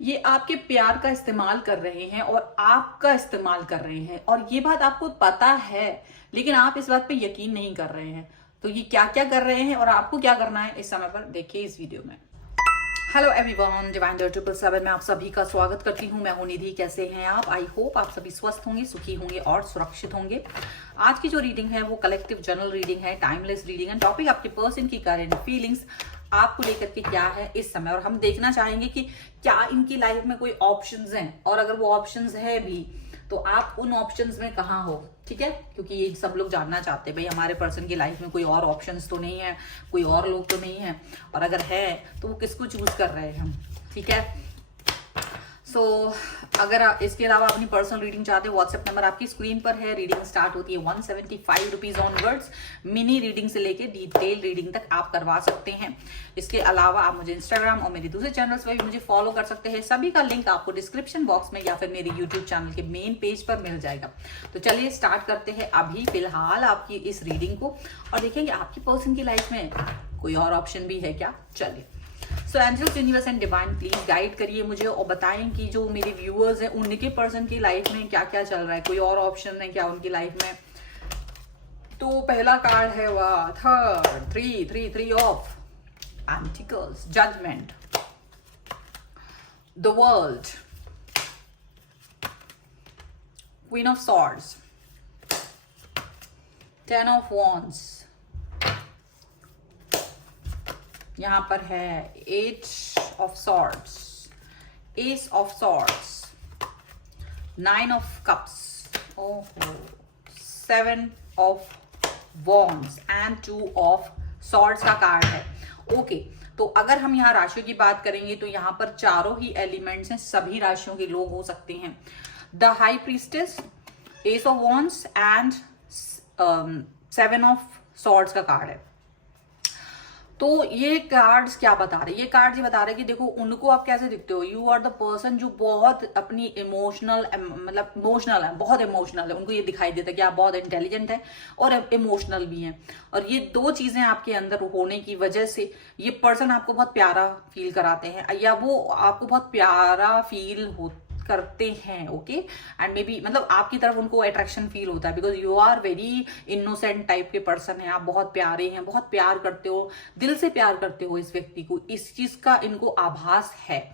ये आपके प्यार का इस्तेमाल कर रहे हैं और आपका इस्तेमाल कर रहे हैं, और ये बात आपको पता है, लेकिन आप इस बात पे यकीन नहीं कर रहे हैं। तो ये क्या क्या कर रहे हैं और आपको क्या करना है इस समय पर, देखिए इस वीडियो में। हेलो एवरीवन, डिवाइन 777 में आप सभी का स्वागत करती हूँ। मैं हूं निधि। कैसे हैं आप? आई होप आप सभी स्वस्थ होंगे, सुखी होंगे और सुरक्षित होंगे। आज की जो रीडिंग है वो कलेक्टिव जनरल रीडिंग है, टाइमलेस रीडिंग है। टॉपिक आपके पर्सन की करंट फीलिंग्स आपको लेकर के क्या है इस समय, और हम देखना चाहेंगे कि क्या इनकी लाइफ में कोई ऑप्शंस हैं, और अगर वो ऑप्शंस है भी तो आप उन ऑप्शंस में कहाँ हो। ठीक है, क्योंकि ये सब लोग जानना चाहते हैं भाई हमारे पर्सन की लाइफ में कोई और ऑप्शंस तो नहीं है, कोई और लोग तो नहीं है, और अगर है तो वो किसको चूज कर रहे हैं हम। ठीक है, सो अगर आप इसके अलावा अपनी पर्सनल रीडिंग चाहते हो, व्हाट्सएप नंबर आपकी स्क्रीन पर है। रीडिंग स्टार्ट होती है 175 रुपीज ऑनवर्ड्स। मिनी रीडिंग से लेके डिटेल रीडिंग तक आप करवा सकते हैं। इसके अलावा आप मुझे इंस्टाग्राम और मेरे दूसरे चैनल्स पर भी मुझे फॉलो कर सकते हैं। सभी का लिंक आपको डिस्क्रिप्शन बॉक्स में या फिर मेरे यूट्यूब चैनल के मेन पेज पर मिल जाएगा। तो चलिए स्टार्ट करते हैं अभी फिलहाल आपकी इस रीडिंग को, और देखेंगे आपकी पर्सन की लाइफ में कोई और ऑप्शन भी है क्या। चलिए, so angels, universe and divine, please guide करिए मुझे और बताएं कि जो मेरे व्यूअर्स हैं उनके पर्सन की लाइफ में क्या क्या चल रहा है, कोई और ऑप्शन है क्या उनकी लाइफ में। तो पहला कार्ड है वह third, three of pentacles, judgment, the world, queen of swords, ten of wands, यहां पर है eight of swords, ace of swords, nine of cups, ओहो, seven of wands and two of swords का कार्ड है। Okay, तो अगर हम यहाँ राशियों की बात करेंगे तो यहाँ पर चारों ही एलिमेंट्स हैं, सभी राशियों के लोग हो सकते हैं। The high priestess, S of wands and seven of swords का कार्ड है। तो ये कार्ड्स क्या बता रहे हैं? ये कार्ड्स ये बता रहे हैं कि देखो उनको आप कैसे दिखते हो। यू आर द पर्सन जो बहुत अपनी इमोशनल, मतलब इमोशनल है, बहुत इमोशनल है। उनको ये दिखाई देता है कि आप बहुत इंटेलिजेंट है और इमोशनल भी हैं, और ये दो चीजें आपके अंदर होने की वजह से ये पर्सन आपको बहुत प्यारा फील कराते हैं, या वो आपको बहुत प्यारा फील करते हैं। ओके, एंड मे बी मतलब आपकी तरफ उनको अट्रैक्शन फील होता है, because you are very innocent type के पर्सन है। आप बहुत प्यारे हैं, बहुत प्यार करते हो, दिल से प्यार करते हो इस व्यक्ति को, इस चीज का इनको आभास है।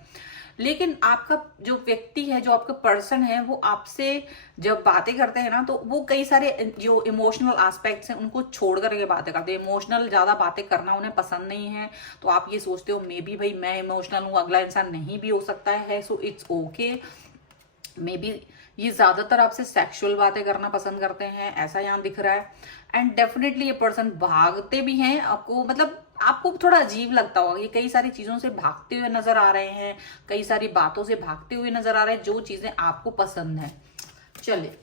लेकिन आपका जो व्यक्ति है, जो आपका पर्सन है, वो आपसे जब बातें करते हैं ना, तो वो कई सारे जो इमोशनल एस्पेक्ट्स हैं उनको छोड़ करके बातें करते हैं। इमोशनल ज्यादा बातें करना उन्हें पसंद नहीं है। तो आप ये सोचते हो मे बी भाई मैं इमोशनल हूं, अगला इंसान नहीं भी हो सकता है, so it's okay. May be ये ज्यादातर आपसे सेक्सुअल बातें करना पसंद करते हैं, ऐसा यहाँ दिख रहा है। एंड डेफिनेटली ये पर्सन भागते भी हैं आपको, मतलब आपको थोड़ा अजीब लगता होगा। ये कई सारी चीजों से भागते हुए नजर आ रहे हैं, कई सारी बातों से भागते हुए नजर आ रहे हैं, जो चीजें आपको पसंद है। चलिए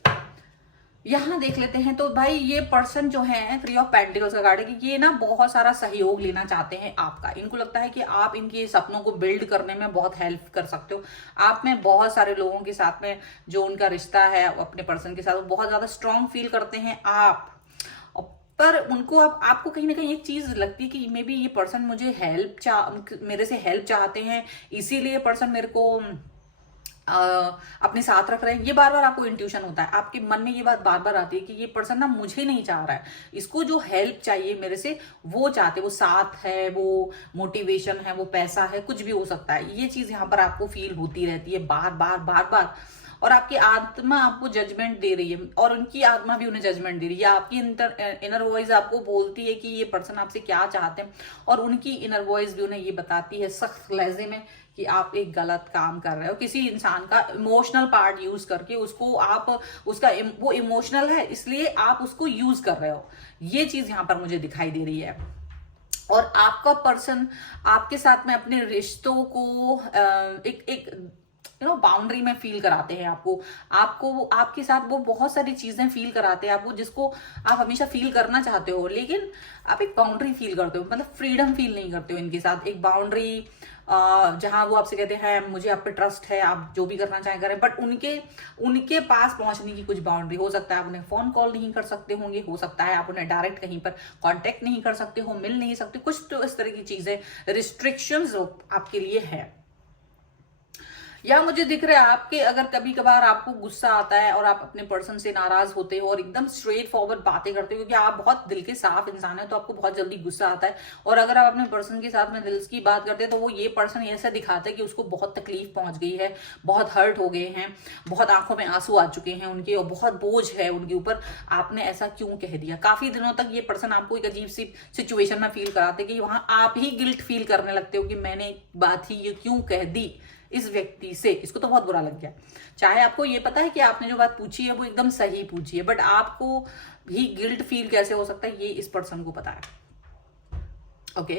यहां देख लेते हैं। तो भाई ये पर्सन जो है, थ्री ऑफ पेंटिकल्स का कार्ड है कि ये ना बहुत सारा सहयोग लेना चाहते हैं आपका। इनको लगता है कि आप इनके सपनों को बिल्ड करने में बहुत हेल्प कर सकते हो। आप में बहुत सारे लोगों के साथ में जो उनका रिश्ता है अपने पर्सन के साथ, वो बहुत ज्यादा स्ट्रांग फील करते हैं आप। पर उनको आपको कहीं ना कहीं एक चीज लगती है कि मे बी ये पर्सन मुझे मेरे से हेल्प चाहते हैं, इसीलिए पर्सन मेरे को अपने साथ रख रहे हैं। ये बार बार आपको इंट्यूशन होता है, आपके मन में ये बात बार बार आती है कि ये पर्सन ना मुझे नहीं चाह रहा है, इसको जो हेल्प चाहिए मेरे से वो चाहते, वो साथ है, वो मोटिवेशन है, वो पैसा है, कुछ भी हो सकता है। ये चीज यहाँ पर आपको फील होती रहती है बार बार बार बार। और आपकी आत्मा आपको जजमेंट दे रही है, और उनकी आत्मा भी उन्हें जजमेंट दे रही है। आपकी इनर वॉइस आपको बोलती है कि ये पर्सन आपसे क्या चाहते हैं, और उनकी इनर वॉइस भी उन्हें ये बताती है सख्त लहजे में कि आप एक गलत काम कर रहे हो। किसी इंसान का इमोशनल पार्ट यूज करके उसको आप वो इमोशनल है इसलिए आप उसको यूज कर रहे हो। ये चीज यहां पर मुझे दिखाई दे रही है। और आपका पर्सन आपके साथ में अपने रिश्तों को एक बाउंड्री में फील कराते हैं आपको। आपके साथ वो बहुत सारी चीजें फील कराते हैं आपको, जिसको आप हमेशा फील करना चाहते हो, लेकिन आप एक बाउंड्री फील करते हो, मतलब फ्रीडम फील नहीं करते हो इनके साथ। एक बाउंड्री जहां वो आपसे कहते हैं मुझे आप पे ट्रस्ट है, आप जो भी करना चाहें करें, बट उनके पास पहुंचने की कुछ बाउंड्री हो सकता है। आप उन्हें फोन कॉल नहीं कर सकते होंगे, हो सकता है आप उन्हें डायरेक्ट कहीं पर कांटेक्ट नहीं कर सकते हो, मिल नहीं सकते, कुछ तो इस तरह की चीजें, रिस्ट्रिक्शंस आपके लिए है। या मुझे दिख रहा है आपके, अगर कभी कभार आपको गुस्सा आता है और आप अपने पर्सन से नाराज होते हो और एकदम स्ट्रेट फॉरवर्ड बातें करते हो, क्योंकि आप बहुत दिल के साफ इंसान है, तो आपको बहुत जल्दी गुस्सा आता है। और अगर आप अपने पर्सन के साथ में दिल की बात करते हैं तो वो ये पर्सन ऐसा दिखाता है कि उसको बहुत तकलीफ पहुंच गई है, बहुत हर्ट हो गए हैं, बहुत आंखों में आंसू आ चुके हैं उनके, और बहुत बोझ है उनके ऊपर, आपने ऐसा क्यों कह दिया। काफी दिनों तक ये पर्सन आपको एक अजीब सी सिचुएशन में फील कराते कि वहां आप ही गिल्ट फील करने लगते हो कि मैंने बात ही ये क्यों कह दी इस व्यक्ति से, इसको तो बहुत बुरा लग गया। चाहे आपको ये पता है कि आपने जो बात पूछी है वो एकदम सही पूछी है, बट आपको भी गिल्ट फील कैसे हो सकता है ये इस पर्सन को पता है। ओके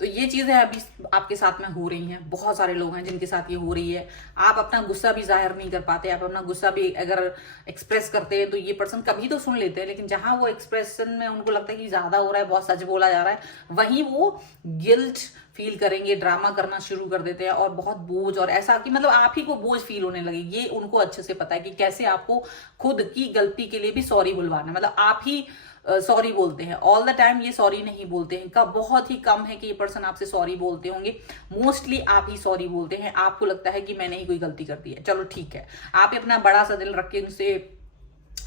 तो ये चीजें अभी आपके साथ में हो रही हैं, बहुत सारे लोग हैं जिनके साथ ये हो रही है। आप अपना गुस्सा भी जाहिर नहीं कर पाते, आप अपना गुस्सा भी अगर एक्सप्रेस करते हैं तो ये पर्सन कभी तो सुन लेते हैं, लेकिन जहां वो एक्सप्रेशन में उनको लगता है कि ज्यादा हो रहा है, बहुत सच बोला जा रहा है, वहीं वो गिल्ट फील करेंगे, ड्रामा करना शुरू कर देते हैं और बहुत बोझ, और ऐसा कि मतलब आप ही को बोझ फील होने लगे। ये उनको अच्छे से पता है कि कैसे आपको खुद की गलती के लिए भी सॉरी बुलवाना, मतलब आप ही सॉरी बोलते हैं ऑल द टाइम, ये सॉरी नहीं बोलते हैं। कब बहुत ही कम है कि ये पर्सन आपसे सॉरी बोलते होंगे, मोस्टली आप ही सॉरी बोलते हैं। आपको लगता है कि मैंने ही कोई गलती कर दी है, चलो ठीक है, आप अपना बड़ा सा दिल रख के उनसे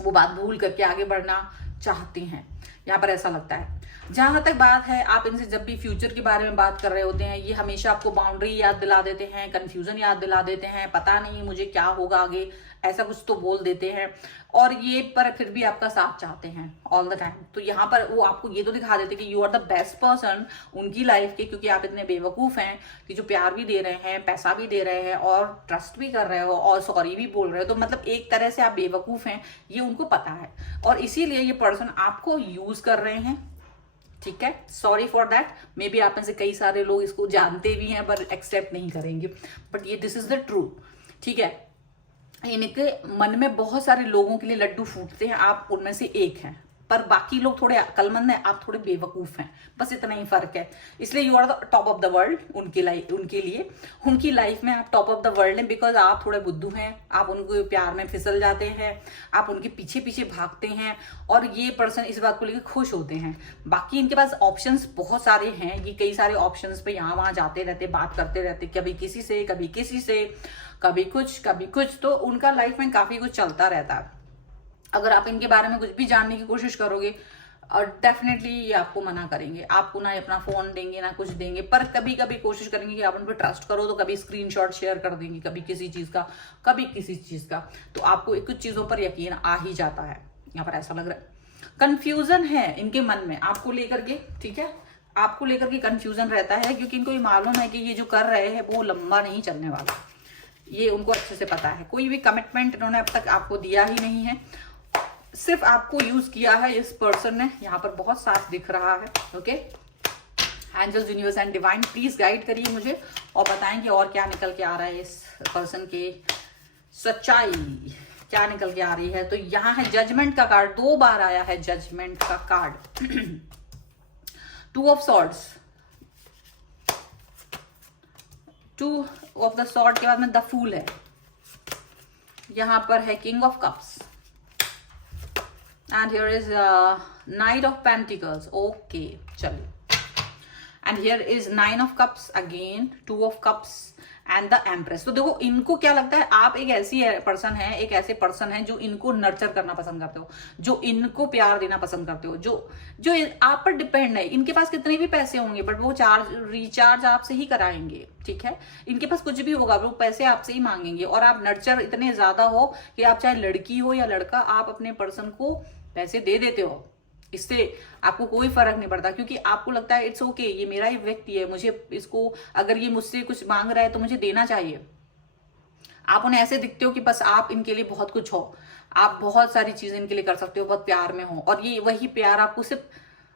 वो बात भूल करके आगे बढ़ना चाहते हैं, यहाँ पर ऐसा लगता है। जहां तक बात है, आप इनसे जब भी फ्यूचर के बारे में बात कर रहे होते हैं, ये हमेशा आपको बाउंड्री याद दिला देते हैं, कंफ्यूजन याद दिला देते हैं, पता नहीं मुझे क्या होगा आगे, ऐसा कुछ तो बोल देते हैं, और ये पर फिर भी आपका साथ चाहते हैं ऑल द टाइम। तो यहाँ पर वो आपको ये तो दिखा देते हैं कि you are the best person उनकी लाइफ के, क्योंकि आप इतने बेवकूफ हैं कि जो प्यार भी दे रहे हैं, पैसा भी दे रहे हैं, और ट्रस्ट भी कर रहे हो, और सॉरी भी बोल रहे हो। तो मतलब एक तरह से आप बेवकूफ हैं, ये उनको पता है, और इसीलिए ये पर्सन आपको यूज कर रहे हैं। ठीक है, sorry for that. May be आप में से कई सारे लोग इसको जानते भी हैं पर एक्सेप्ट नहीं करेंगे, बट ये दिस इज द ट्रूथ। ठीक है, इनके मन में बहुत सारे लोगों के लिए लड्डू फूटते हैं, आप उनमें से एक हैं, पर बाकी लोग थोड़े अक्लमंद हैं, आप थोड़े बेवकूफ हैं, बस इतना ही फर्क है। इसलिए you are the top of the world उनके लिए उनकी लाइफ में आप टॉप ऑफ द वर्ल्ड हैं, बिकॉज आप थोड़े बुद्धू हैं, आप उनको प्यार में फिसल जाते हैं, आप उनके पीछे पीछे भागते हैं, और ये पर्सन इस बात को लेकर खुश होते हैं। बाकी इनके पास ऑप्शंस बहुत सारे हैं, ये कई सारे ऑप्शंस पे यहाँ वहां जाते रहते, बात करते रहते, कभी किसी से, कभी किसी से, कभी कुछ, तो उनका लाइफ में काफी कुछ चलता रहता है। अगर आप इनके बारे में कुछ भी जानने की कोशिश करोगे, और डेफिनेटली ये आपको मना करेंगे, आपको ना अपना फोन देंगे ना कुछ देंगे, पर कभी कभी कोशिश करेंगे कि आप उन पर ट्रस्ट करो, तो कभी स्क्रीनशॉट शेयर कर देंगे, कभी किसी चीज का, कभी किसी चीज का, तो आपको कुछ चीजों पर यकीन आ ही जाता है। यहाँ पर ऐसा लग रहा है कंफ्यूजन है इनके मन में आपको लेकर के। ठीक है, आपको लेकर के कंफ्यूजन रहता है, क्योंकि इनको ये मालूम है कि ये जो कर रहे हैं वो लंबा नहीं चलने वाला, ये उनको अच्छे से पता है। कोई भी कमिटमेंट इन्होंने अब तक आपको दिया ही नहीं है, सिर्फ आपको यूज किया है इस पर्सन ने। यहाँ पर बहुत साफ दिख रहा है। Okay, angels, universe and divine please guide करिए मुझे और बताएं कि और क्या निकल के आ रहा है, इस पर्सन के सच्चाई क्या निकल के आ रही है। तो यहाँ है जजमेंट का कार्ड, 2 बार आया है जजमेंट का card. 2 of swords, 2 of the sword के बाद में द फूल है, यहां पर है king of cups, and here is knight of pentacles. Okay चलिए, and here is 9 of cups again, 2 of cups and the empress. तो देखो इनको क्या लगता है, आप एक ऐसी पर्सन है, एक ऐसे पर्सन है जो इनको नर्चर करना पसंद करते हो, जो इनको प्यार देना पसंद करते हो, जो आप पर डिपेंड है। इनके पास कितने भी पैसे होंगे बट वो रिचार्ज आपसे ही कराएंगे। ठीक है, इनके पास कुछ भी होगा वो पैसे आपसे ही मांगेंगे, और आप नर्चर इतने ज्यादा हो कि आप चाहे लड़की हो या लड़का, आप अपने पर्सन को पैसे दे देते हो, इससे आपको कोई फर्क नहीं पड़ता, क्योंकि आपको लगता है इट्स ओके, ये मेरा ही व्यक्ति है, मुझे इसको, अगर ये मुझसे कुछ मांग रहा है तो मुझे देना चाहिए। आप उन्हें ऐसे दिखते हो कि बस आप इनके लिए बहुत कुछ हो, आप बहुत सारी चीजें इनके लिए कर सकते हो, बहुत प्यार में हो, और ये वही प्यार आपको सिर्फ,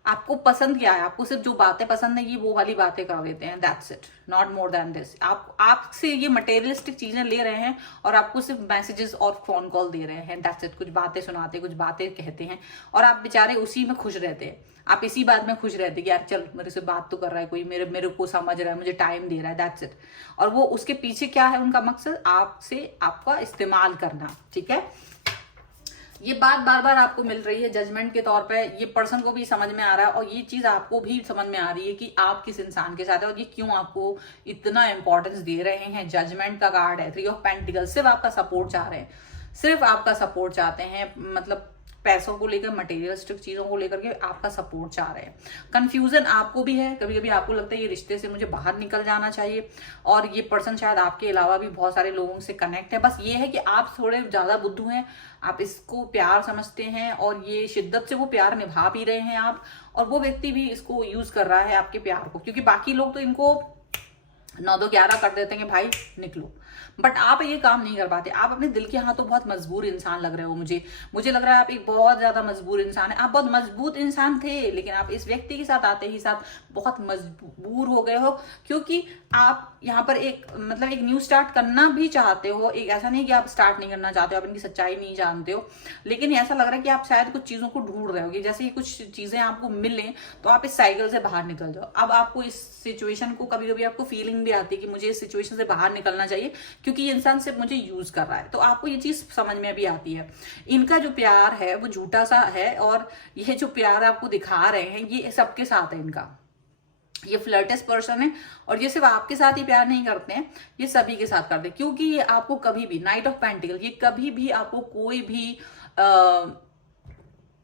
आपको पसंद क्या है, आपको सिर्फ जो बातें पसंद है ये वो वाली बातें कर देते हैं, that's it, not more than this. आपसे ये मटेरियलिस्टिक चीजें ले रहे हैं और आपको सिर्फ मैसेजेस और फोन कॉल दे रहे हैं, दैट्स इट। कुछ बातें सुनाते, कुछ बातें कहते हैं, और आप बेचारे उसी में खुश रहते हैं, आप इसी बात में खुश रहते हैं कि यार चल मेरे से बात तो कर रहा है कोई, मेरे को समझ रहा है, मुझे टाइम दे रहा है, दैट्स इट। और वो उसके पीछे क्या है, उनका मकसद आपसे आपका इस्तेमाल करना। ठीक है, ये बात बार बार आपको मिल रही है जजमेंट के तौर पे, ये पर्सन को भी समझ में आ रहा है और ये चीज आपको भी समझ में आ रही है कि आप किस इंसान के साथ है और ये क्यों आपको इतना इंपॉर्टेंस दे रहे हैं। जजमेंट का कार्ड है, 3 ऑफ पेंटिकल्स, सिर्फ आपका सपोर्ट चाह रहे हैं, सिर्फ आपका सपोर्ट चाहते हैं, मतलब पैसों को लेकर, मटेरियलिस्टिक चीजों को लेकर के आपका सपोर्ट चाह रहे हैं। कंफ्यूजन आपको भी है, कभी कभी आपको लगता है ये रिश्ते से मुझे बाहर निकल जाना चाहिए और ये पर्सन शायद आपके अलावा भी बहुत सारे लोगों से कनेक्ट है। बस ये है कि आप थोड़े ज्यादा बुद्धू हैं, आप इसको प्यार समझते हैं और ये शिद्दत से वो प्यार निभा भी रहे हैं आप, और वो व्यक्ति भी इसको यूज कर रहा है आपके प्यार को, क्योंकि बाकी लोग तो इनको 9-2-11 कर देते हैं कि भाई निकलो, बट आप ये काम नहीं कर पाते। आप अपने दिल के हाथों बहुत मजबूर इंसान लग रहे हो मुझे लग रहा है आप एक बहुत ज्यादा मजबूर इंसान है। आप बहुत मजबूत इंसान थे, लेकिन आप इस व्यक्ति के साथ आते ही साथ बहुत मजबूर हो गए हो, क्योंकि आप यहाँ पर एक मतलब एक न्यू स्टार्ट करना भी चाहते हो। एक ऐसा नहीं कि आप स्टार्ट नहीं करना चाहते हो, आप इनकी सच्चाई नहीं जानते हो, लेकिन ऐसा लग रहा है कि आप शायद कुछ चीजों को ढूंढ रहे हो कि जैसे ही कुछ चीजें आपको मिलें तो आप इस साइकिल से बाहर निकल जाओ। अब आपको इस सिचुएशन को, कभी कभी आपको फीलिंग भी आती है कि मुझे इस सिचुएशन से बाहर निकलना चाहिए क्योंकि ये इंसान सिर्फ मुझे यूज कर रहा है, तो आपको ये चीज समझ में भी आती है। इनका जो प्यार है वो झूठा सा है और ये जो प्यार आपको दिखा रहे हैं ये सबके साथ है इनका। ये फ्लर्टस पर्सन है और ये सिर्फ आपके साथ ही प्यार नहीं करते हैं, ये सभी के साथ करते हैं, क्योंकि ये आपको कभी भी, नाइट ऑफ पेंटिकल, ये कभी भी आपको कोई भी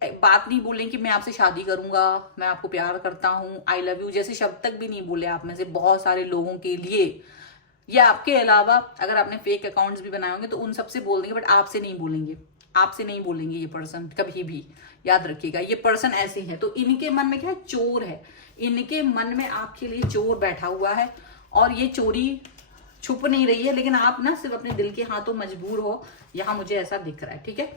बात नहीं बोलें कि मैं आपसे शादी करूंगा, मैं आपको प्यार करता हूं, आई लव यू जैसे शब्द तक भी नहीं बोले आप में से बहुत सारे लोगों के लिए, या आपके अलावा अगर आपने फेक अकाउंट्स भी बनाए होंगे तो उन सबसे बोल देंगे, बट आपसे नहीं बोलेंगे, आपसे नहीं बोलेंगे ये पर्सन कभी भी, याद रखिएगा। ये पर्सन ऐसे है, तो इनके मन में क्या है, चोर है, इनके मन में आपके लिए चोर बैठा हुआ है और ये चोरी छुप नहीं रही है, लेकिन आप ना सिर्फ अपने दिल के हाथों मजबूर हो, यहां मुझे ऐसा दिख रहा है। ठीक है,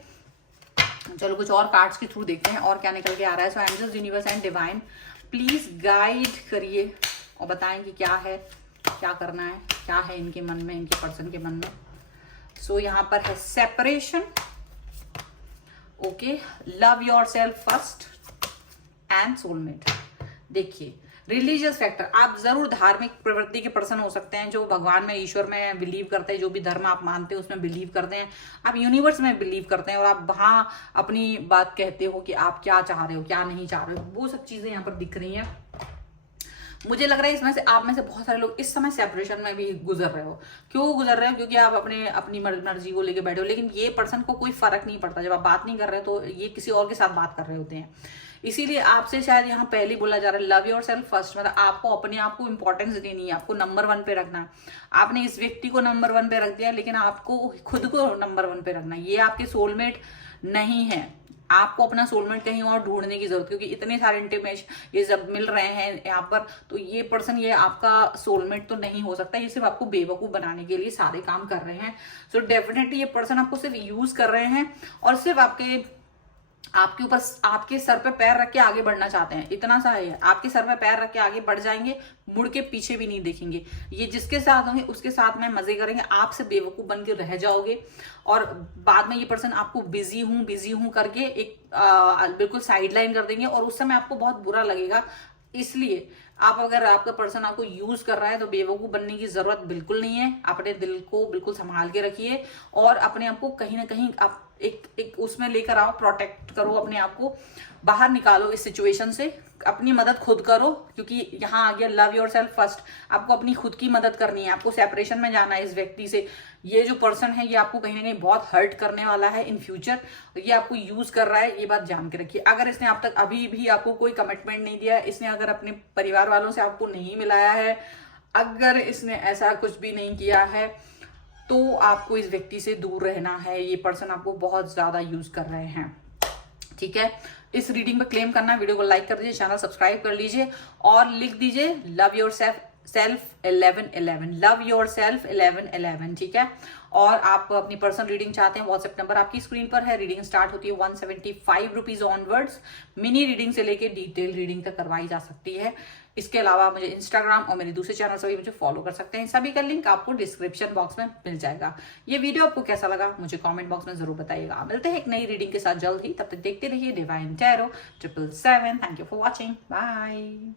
चलो कुछ और कार्ड्स के थ्रू देखते हैं और क्या निकल के आ रहा है। So angels, universe and divine please guide करिए और बताएं कि क्या है, क्या करना है, क्या है इनके मन में, इनके पर्सन के मन में। सो यहाँ पर है separation, okay, love yourself first and soulmate. देखिए रिलीजियस फैक्टर, आप जरूर धार्मिक प्रवृत्ति के पर्सन हो सकते हैं, जो भगवान में, ईश्वर में बिलीव करते हैं, जो भी धर्म आप मानते हैं उसमें बिलीव करते हैं, आप यूनिवर्स में बिलीव करते हैं और आप वहां अपनी बात कहते हो कि आप क्या चाह रहे हो, क्या नहीं चाह रहे हो, वो सब चीजें यहाँ पर दिख रही हैं। मुझे लग रहा है इसमें से आप में से बहुत सारे लोग इस समय सेपरेशन में भी गुजर रहे हो। क्यों गुजर रहे हो? क्योंकि आप अपनी मर्जी को लेके बैठे हो, लेकिन ये पर्सन को कोई फर्क नहीं पड़ता। जब आप बात नहीं कर रहे तो ये किसी और के साथ बात कर रहे होते हैं, इसीलिए आपसे शायद यहाँ पहले बोला जा रहा है लव योरसेल्फ फर्स्ट, मतलब आपको अपने आप को इंपॉर्टेंस देनी है, आपको नंबर 1 पे रखना है। आपने इस व्यक्ति को नंबर 1 पे रख दिया, लेकिन आपको खुद को नंबर 1 पे रखना है। ये आपके सोलमेट नहीं है, आपको अपना सोलमेट कहीं और ढूंढने की जरूरत, क्योंकि इतने सारे इंटीमेशन ये जब मिल रहे हैं यहाँ पर, तो ये पर्सन, ये आपका सोलमेट तो नहीं हो सकता, ये सिर्फ आपको बेवकूफ बनाने के लिए सारे काम कर रहे हैं। सो डेफिनेटली ये पर्सन आपको सिर्फ यूज कर रहे हैं और सिर्फ आपके ऊपर, आपके सर पे पैर रख के आगे बढ़ना चाहते हैं। इतना सा है, आपके सर पे पैर रख के आगे बढ़ जाएंगे, मुड़ के पीछे भी नहीं देखेंगे। ये जिसके साथ होंगे उसके साथ में मजे करेंगे, आप से बेवकूफ बन के रह जाओगे और बाद में ये पर्सन आपको बिजी हूं करके एक बिल्कुल साइडलाइन कर देंगे और उस समय आपको बहुत बुरा लगेगा। इसलिए अगर आपका पर्सन आपको यूज कर रहा है तो बेवकूफ बनने की जरूरत बिल्कुल नहीं है। अपने दिल को बिल्कुल संभाल के रखिए और अपने आप को कहीं ना कहीं आप एक उसमें लेकर आओ, प्रोटेक्ट करो अपने आप को, बाहर निकालो इस सिचुएशन से, अपनी मदद खुद करो, क्योंकि यहाँ आ गया लव योरसेल्फ फर्स्ट। आपको अपनी खुद की मदद करनी है, आपको सेपरेशन में जाना है इस व्यक्ति से। ये जो पर्सन है ये आपको कहीं ना कहीं बहुत हर्ट करने वाला है इन फ्यूचर, ये आपको यूज कर रहा है, ये बात जान के रखिए। अगर इसने अब तक अभी भी आपको कोई कमिटमेंट नहीं दिया, इसने अगर अपने परिवार वालों से आपको नहीं मिलाया है, अगर इसने ऐसा कुछ भी नहीं किया है, तो आपको इस व्यक्ति से दूर रहना है। ये पर्सन आपको बहुत ज्यादा यूज कर रहे हैं। ठीक है, इस रीडिंग में क्लेम करना है, वीडियो को लाइक कर दीजिए, चैनल सब्सक्राइब कर लीजिए और लिख दीजिए लव योरसेल्फ 1111, लव योरसेल्फ 1111। ठीक है, और आप अपनी पर्सनल रीडिंग चाहते हैं, व्हाट्सएप नंबर आपकी स्क्रीन पर है। रीडिंग स्टार्ट होती है 175 रुपीज ऑनवर्ड्स। मिनी रीडिंग से लेके डिटेल रीडिंग तक करवाई जा सकती है। इसके अलावा मुझे इंस्टाग्राम और मेरे दूसरे चैनल से भी मुझे फॉलो कर सकते हैं, सभी का लिंक आपको डिस्क्रिप्शन बॉक्स में मिल जाएगा। ये वीडियो आपको कैसा लगा मुझे कमेंट बॉक्स में जरूर बताइएगा। मिलते हैं एक नई रीडिंग के साथ जल्द ही, तब तक देखते रहिए divine tarot 777। Thank you for watching, bye.